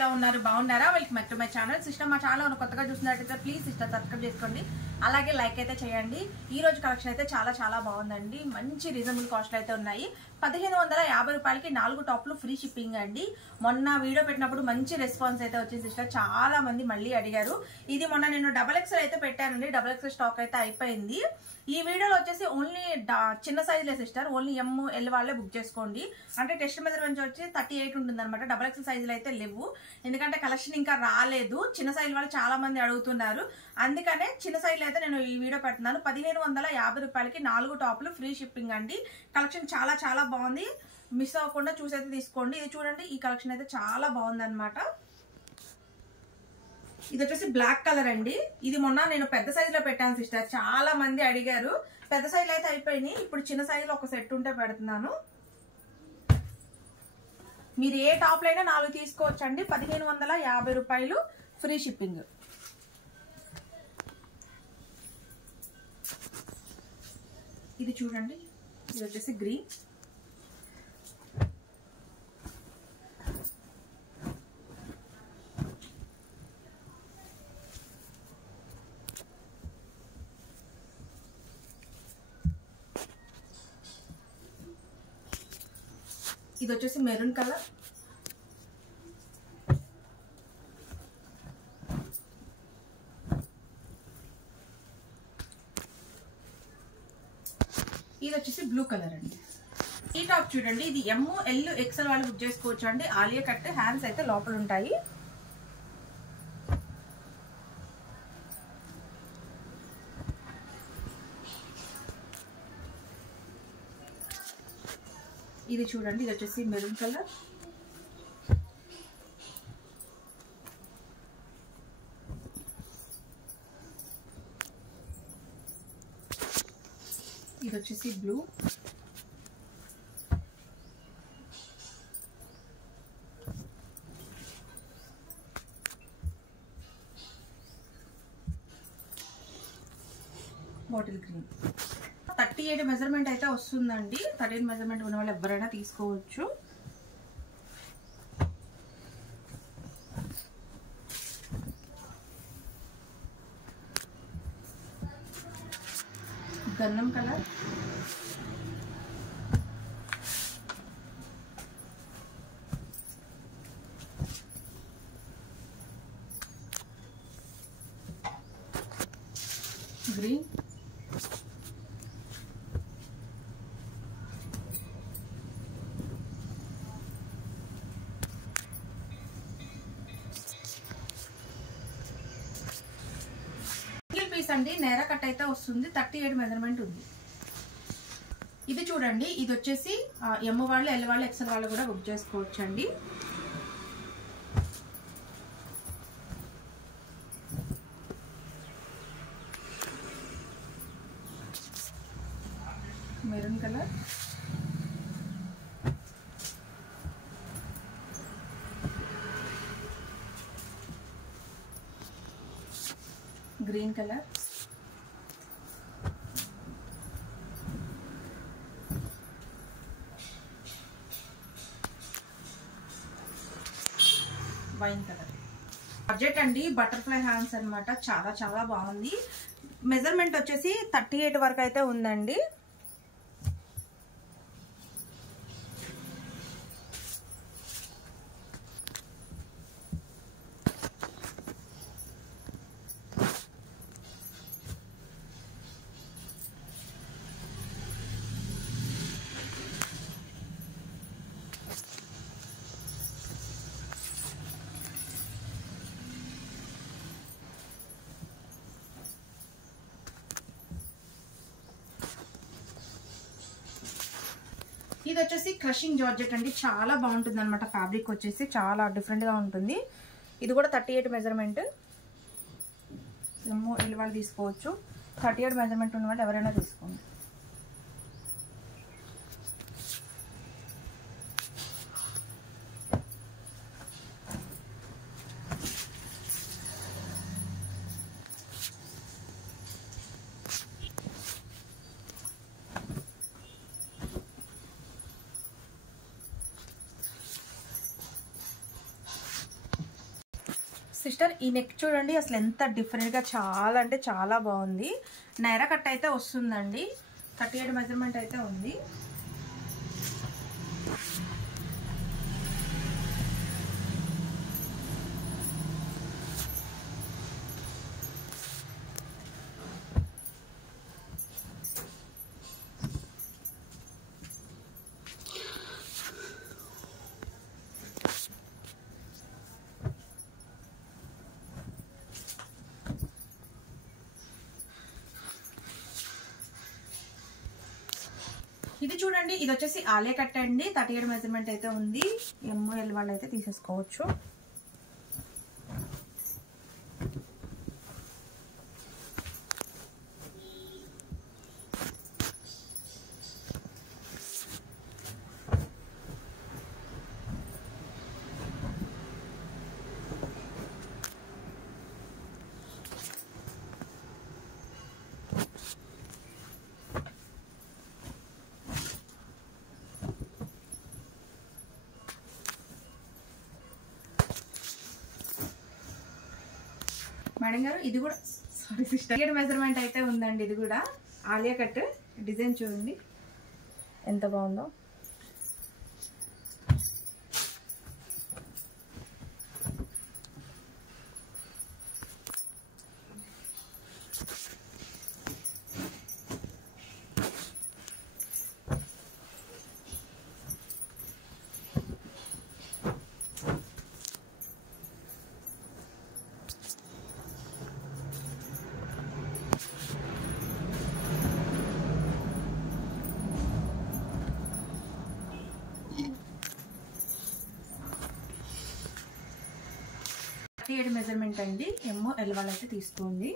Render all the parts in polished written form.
ఎలా ఉన్నారు బాగున్నారా welcome back to my channel sister మా ఛానల్ కొత్తగా చూస్తున్నట్లయితే ప్లీజ్ సిస్టర్ సబ్స్క్రైబ్ చేసుకోండి అలాగే లైక్ అయితే చేయండి ఈ రోజు కలెక్షన్ అయితే చాలా బాగుందండి మంచి రీజనబుల్ కాస్ట్ అయితే ఉన్నాయి 1550 రూపాయలకి 4 టాప్లు ఫ్రీ షిప్పింగ్ అండి మొన్న వీడియో పెట్టినప్పుడు మంచి రెస్పాన్స్ అయితే వచ్చింది సిస్టర్ చాలా మంది మళ్ళీ అడిగారు ఇది మొన్న నేను XXL అయితే పెట్టానండి XXL స్టాక్ అయితే అయిపోయింది ఈ వీడియోలో వచ్చేసి ఓన్లీ చిన్న సైజులే సిస్టర్ ఓన్లీ ML వాళ్ళే బుక్ చేసుకోండి అంటే టెస్ట్ మెజర్మెంట్ వచ్చి 38 ఉంటుంది అనమాట XXL సైజులు అయితే లేవు ఎందుకంటే కలెక్షన్ ఇంకా రాలేదు చిన్న సైజు వాళ్ళు చాలా మంది అడుగుతున్నారు అందుకనే చిన్న సైజులు అయితే నేను ఈ వీడియో పెడుతున్నాను 1550 రూపాయలకి 4 టాప్లు ఫ్రీ షిప్పింగ్ అండి కలెక్షన్ చాలా బాగుంది మిస్ అవ్వకుండా చూసైతే తీసుకోండి ఇది చూడండి ఈ కలెక్షన్ అయితే చాలా బాగుంది అనమాట ఇది వచ్చేసి బ్లాక్ కలర్ అండి ఇది మొన్న నేను పెద్ద సైజులో పెట్టాను సిస్టర్ చాలా మంది అడిగారు పెద్ద సైజులో అయితే అయిపోయినాయి ఇప్పుడు చిన్న సైజులో ఒక సెట్ ఉంటే పెడుతున్నాను మీరు ఏ టాప్ లైనా 4 తీసుకోవచ్చు అండి 1550 రూపాయలు ఫ్రీ షిప్పింగ్ ఇది చూడండి ఇది వచ్చేసి గ్రీన్ ఇది వచ్చేసి మెరూన్ కలర్ ఇది వచ్చేసి బ్లూ కలర్ అండి ఈ టాప్ చూడండి ఇది ML XL వాళ్ళు బుక్ చేసుకోవచ్చు అండి ఆలియా కట్ హ్యాండ్స్ అయితే లోపల ఉంటాయి ఇది చూడండి ఇది వచ్చేసి మెరూన్ కలర్ ఇది వచ్చేసి బ్లూ బాటిల్ గ్రీన్ 38 మెజర్మెంట్ అయితే వస్తుందండి 38 మెజర్మెంట్ ఉన్న వాళ్ళు ఎవరైనా తీసుకోవచ్చు గంధం కలర్ గ్రీన్ అండి నేర కట్ అయితే వస్తుంది 38 మెజర్మెంట్ ఉంది ఇది చూడండి ఇది వచ్చేసి M వాళ్ళు L వాళ్ళు XL వాళ్ళు కూడా బుక్ చేసుకోవచ్చు అండి maroon colour green colour wine colour budget అండి బటర్ఫ్లై హ్యాండ్స్ అన్నమాట చాలా బాగుంది మెజర్మెంట్ వచ్చేసి 38 వరకు అయితే ఉందండి ఇది వచ్చేసి క్రషింగ్ జార్జెట్ అండి చాలా బాగుంటుంది అనమాట ఫ్యాబ్రిక్ వచ్చేసి చాలా డిఫరెంట్ గా ఉంటుంది ఇది కూడా 38 మెజర్మెంట్ ML వాళ్ళు తీసుకోవచ్చు 38 మెజర్మెంట్ ఉన్న వాళ్ళు ఎవరైనా తీసుకోండి సిస్టర్ ఈ నెక్ చూడండి అసలు ఎంత డిఫరెంట్గా చాలా అంటే చాలా బాగుంది. నైరా కట్ అయితే వస్తుందండి. 38 మెజర్మెంట్ అయితే ఉంది. ఇది చూడండి, ఇది వచ్చేసి ఆలియా కట్ అండి. 38 మెజర్మెంట్ అయితే ఉంది. ఎంఎల్ వాళ్ళు అయితే తీసేసుకోవచ్చు. మేడం గారు ఇది కూడా సారీ సిస్టర్ 38 మెజర్మెంట్ అయితే ఉందండి. ఇది కూడా ఆలియా కట్ డిజైన్ చూడండి ఎంత బాగుందో. మెజర్మెంట్ అండి. ఎంఎల్ వాళ్ళు అయితే తీసుకోండి.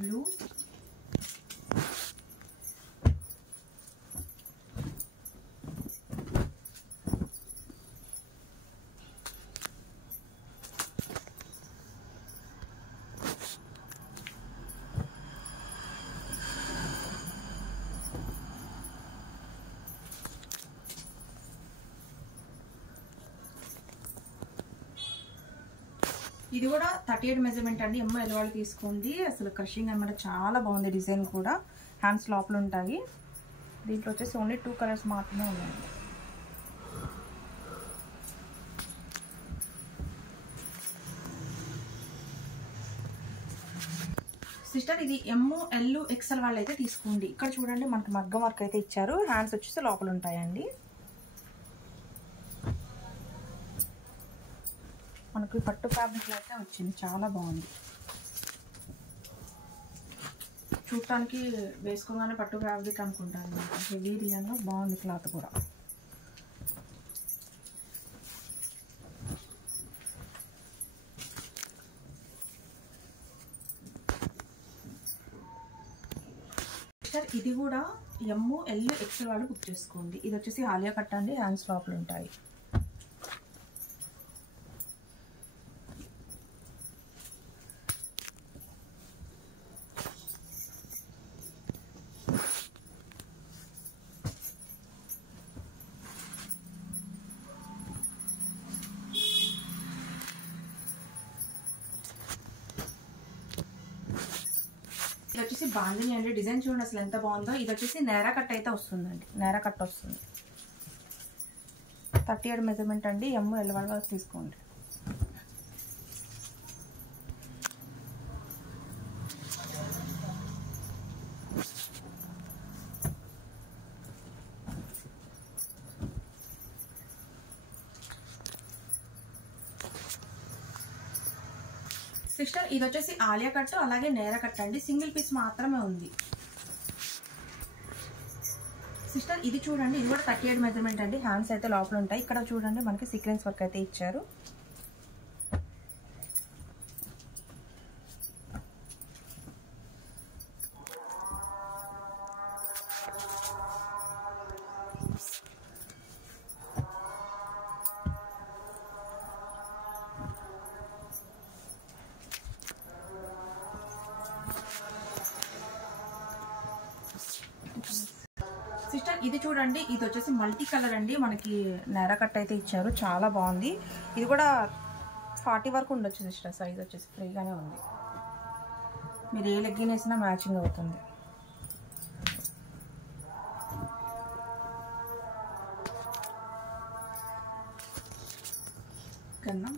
బ్లూ, ఇది కూడా 38 మెజర్మెంట్ అండి. ఎంఎల్ వాళ్ళు తీసుకోండి. అసలు క్రషింగ్ అనమాట, చాలా బాగుంది. డిజైన్ కూడా హ్యాండ్స్ లోపల ఉంటాయి. దీంట్లో వచ్చేసి ఓన్లీ 2 కలర్స్ మాత్రమే ఉన్నాయి. సిస్టర్ ఇది ఎంఎల్ ఎక్స్ఎల్ వాళ్ళు అయితే తీసుకోండి. ఇక్కడ చూడండి మనకి మగ్గం వర్క్ అయితే ఇచ్చారు. హ్యాండ్స్ వచ్చేసి లోపల ఉంటాయండి. మనకి పట్టు ఫ్యాబ్రిక్ అయితే వచ్చింది, చాలా బాగుంది. చూడటానికి వేసుకోగానే పట్టు ఫ్యాబ్రిక్ అనుకుంటాను. హెవీ డిజైన్లో బాగుంది క్లాత్ కూడా. ఇది కూడా ఎంఎల్ ఎక్స్ఎల్ వాళ్ళు బుక్ చేసుకోండి. ఇది వచ్చేసి ఆలియా కట్ అండి. హ్యాండ్స్ లోపల ఉంటాయి. ఇది వచ్చేసి బాందిని అండి. డిజైన్ చూడండి అసలు ఎంత బాగుందో. ఇది వచ్చేసి నేరా కట్ అయితే వస్తుందండి. నేరా కట్ వస్తుంది. 38 మెజర్మెంట్ అండి. ఎంఎల్ వాళ్ళు తీసుకోండి. సిస్టర్ ఇది వచ్చేసి ఆలియా కట్ అలాగే నేరా కట్ అండి. సింగిల్ పీస్ మాత్రమే ఉంది. సిస్టర్ ఇది చూడండి, ఇది కూడా 38 మెజర్మెంట్ అండి. హ్యాండ్స్ అయితే లోపల ఉంటాయి. ఇక్కడ చూడండి మనకి సీక్వెన్స్ వర్క్ అయితే ఇచ్చారు. సిస్టర్ ఇది చూడండి, ఇది వచ్చేసి మల్టీ కలర్ అండి. మనకి నేర కట్ అయితే ఇచ్చారు, చాలా బాగుంది. ఇది కూడా 40 వరకు ఉండొచ్చు సిస్టర్. సైజ్ వచ్చేసి ఫ్రీగానే ఉంది. మీరు ఏ లెగ్గిన్ వేసినా మ్యాచింగ్ అవుతుంది. కన్నా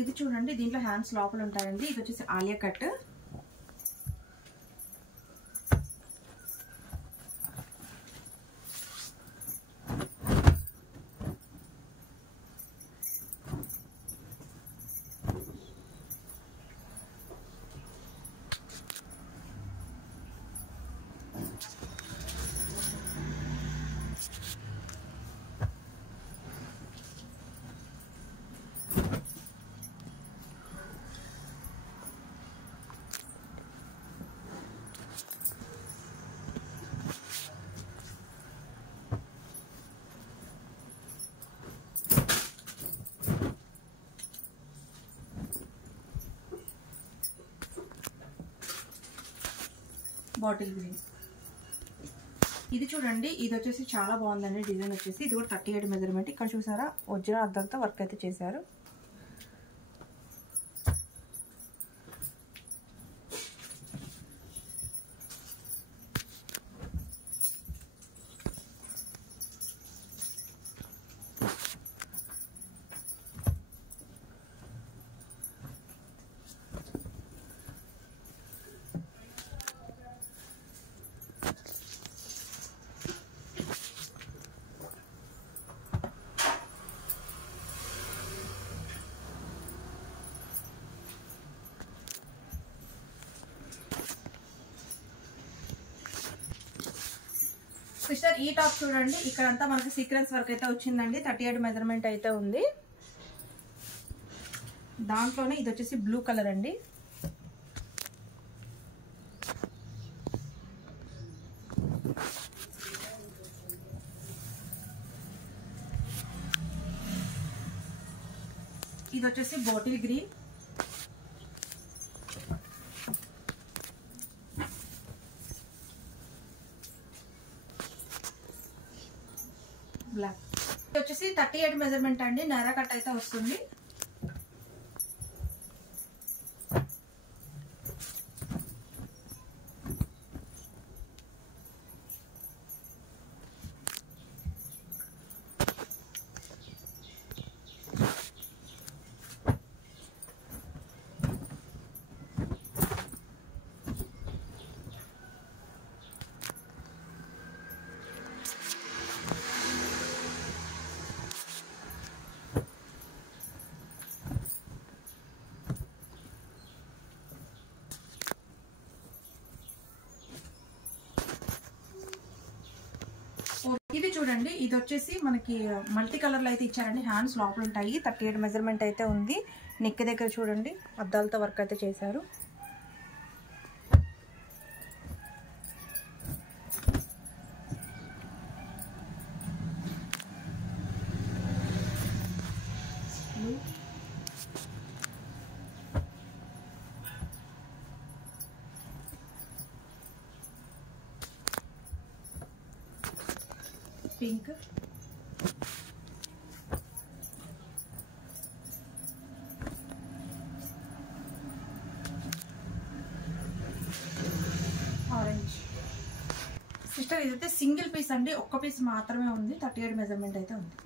ఇది చూడండి, దీంట్లో హ్యాండ్స్ లోపల ఉంటాయండి. ఇది వచ్చేసి ఆలియా కట్. Bottle green. ఇది చూడండి, ఇది వచ్చేసి చాలా బాగుందండి. డిజైన్ వచ్చేసి ఇది కూడా 38 మెజర్మెంట్. ఇక్కడ చూసారా, ఒరిజినల్ అద్దంతో వర్క్ అయితే చేశారు. సిస్టర్ ఈ టాప్ చూడండి, ఇక్కడంతా మనకి సీక్వెన్స్ వర్క్ అయితే వచ్చిందండి. 38 మెజర్మెంట్ అయితే ఉంది. దాంట్లోనే ఇది వచ్చేసి బ్లూ కలర్ అండి. ఇది వచ్చేసి బాటిల్ గ్రీన్. బ్లాక్. ఇది వచ్చేసి 38 మెజర్మెంట్ అండి. నేరా కట్ అయితే వస్తుంది. ఇది చూడండి, ఇది వచ్చేసి మనకి మల్టీ కలర్ లో అయితే ఇచ్చారండి. హ్యాండ్స్ లోపల ఉంటాయి. 38 మెజర్మెంట్ అయితే ఉంది. నెక్ దగ్గర చూడండి, అద్దాలతో వర్క్ అయితే చేశారు. Pink, orange. సిస్టర్ ఇదైతే సింగిల్ పీస్ అండి, ఒక్క పీస్ మాత్రమే ఉంది. 38 మెజర్మెంట్ అయితే ఉంది.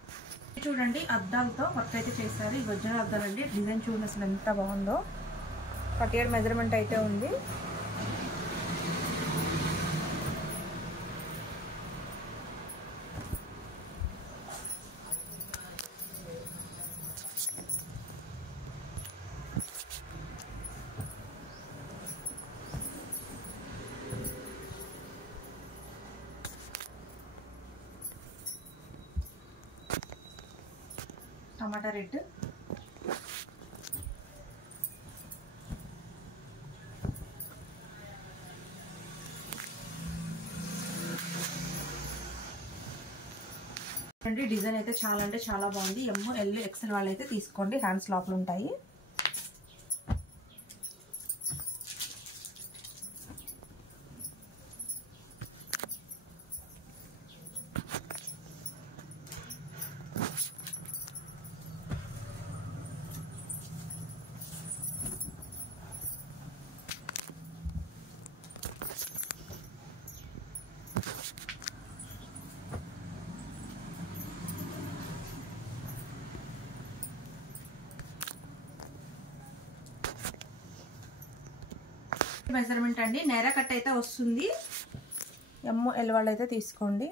చూడండి, అద్దాలతో వర్క్ అయితే చేశారు. ఈ ఒరిజినల్ అద్దాలు అండి. డిజైన్ చూడండి అసలు ఎంత బాగుందో. 38 మెజర్మెంట్ అయితే ఉంది. టమాటా రెడ్, అంటే డిజైన్ అయితే చాలా అంటే చాలా బాగుంది. ఎమ్ ఎల్ ఎక్సెల్ వాళ్ళు అయితే తీసుకోండి, హ్యాండ్స్ లోపల ఉంటాయి. మెజర్మెంట్ అండి, నేరా కట్ అయితే వస్తుంది. ఎమ్ ఎల్ వాళ్ళు అయితే తీసుకోండి.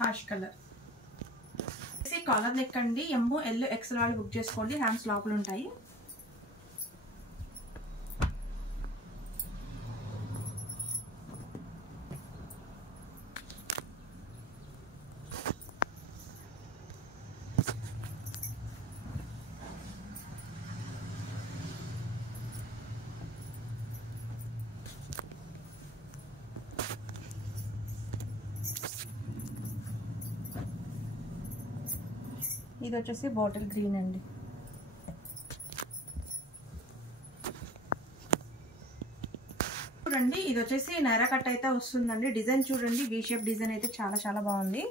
హాష్ కలర్ కాలర్ నెక్ అండి. ఎమ్ ఎల్ ఎక్సెల్ వాళ్ళు బుక్ చేసుకోండి, హ్యాండ్స్ లోపల ఉంటాయి. ఇది వచ్చేసి బాటిల్ గ్రీన్ అండి. చూడండి ఇది వచ్చేసి నైరా కట్ అయితే వస్తుందండి. డిజైన్ చూడండి, వి షేప్ డిజైన్ అయితే చాలా చాలా బాగుంది.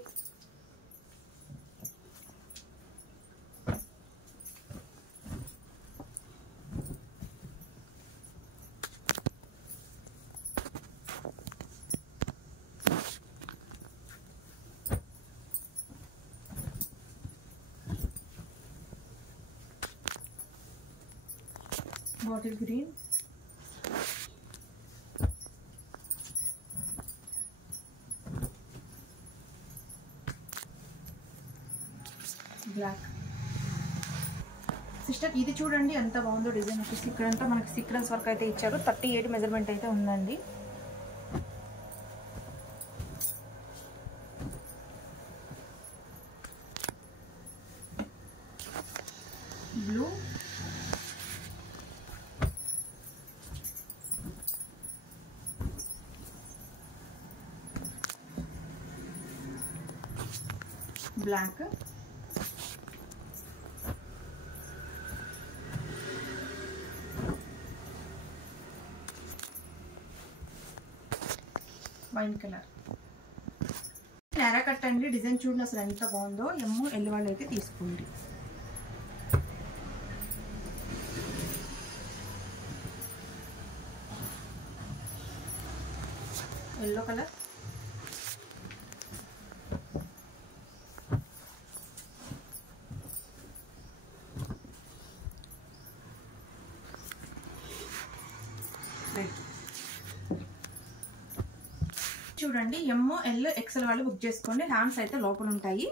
Bottle green, black. సిస్టర్ ఇది చూడండి ఎంత బాగుందో డిజైన్ వచ్చేసి. ఇక్కడంతా మనకి సీక్వెన్స్ వర్క్ అయితే ఇచ్చారు. 38 మెజర్మెంట్ అయితే ఉందండి. Blue, black, wine colour. నేరా కట్ అండి. డిజైన్ చూడండి అసలు ఎంత బాగుందో. ఎమ్ ఎల్ వాళ్ళు అయితే తీసుకోండి. ఎల్లో కలర్, చూడండి ఎమ్ ఎల్ ఎక్సెల్ వాళ్ళు బుక్ చేసుకోండి, హ్యాండ్స్ అయితే లోపల ఉంటాయి.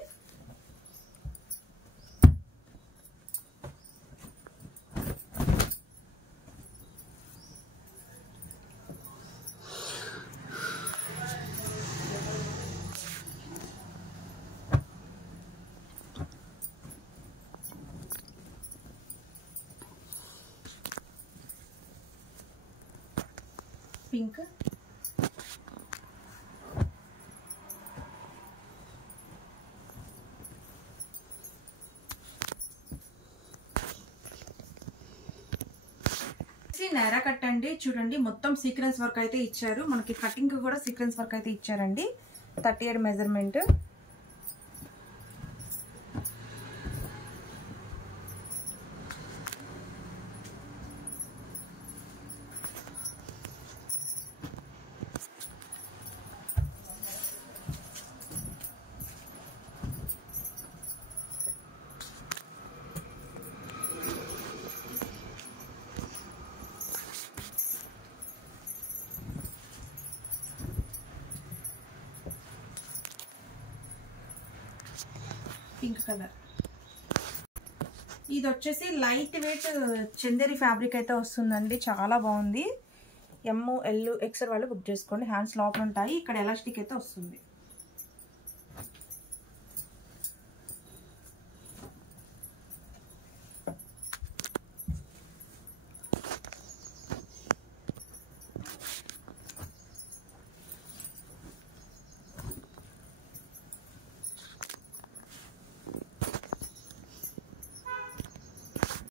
పింక్, నైరా కట్ అండి. చూడండి మొత్తం సీక్వెన్స్ వర్క్ అయితే ఇచ్చారు. మనకి కటింగ్ కూడా సీక్వెన్స్ వర్క్ అయితే ఇచ్చారండి. 38 మెజర్మెంట్. Pink colour. ఇది వచ్చేసి లైట్ వెయిట్ చందేరి ఫ్యాబ్రిక్ అయితే వస్తుందండి, చాలా బాగుంది. ఎమ్ ఎల్ ఎక్సెల్ వాళ్ళు బుక్ చేసుకోండి. హ్యాండ్స్ లోపల ఉంటాయి, ఇక్కడ ఎలాస్టిక్ అయితే వస్తుంది.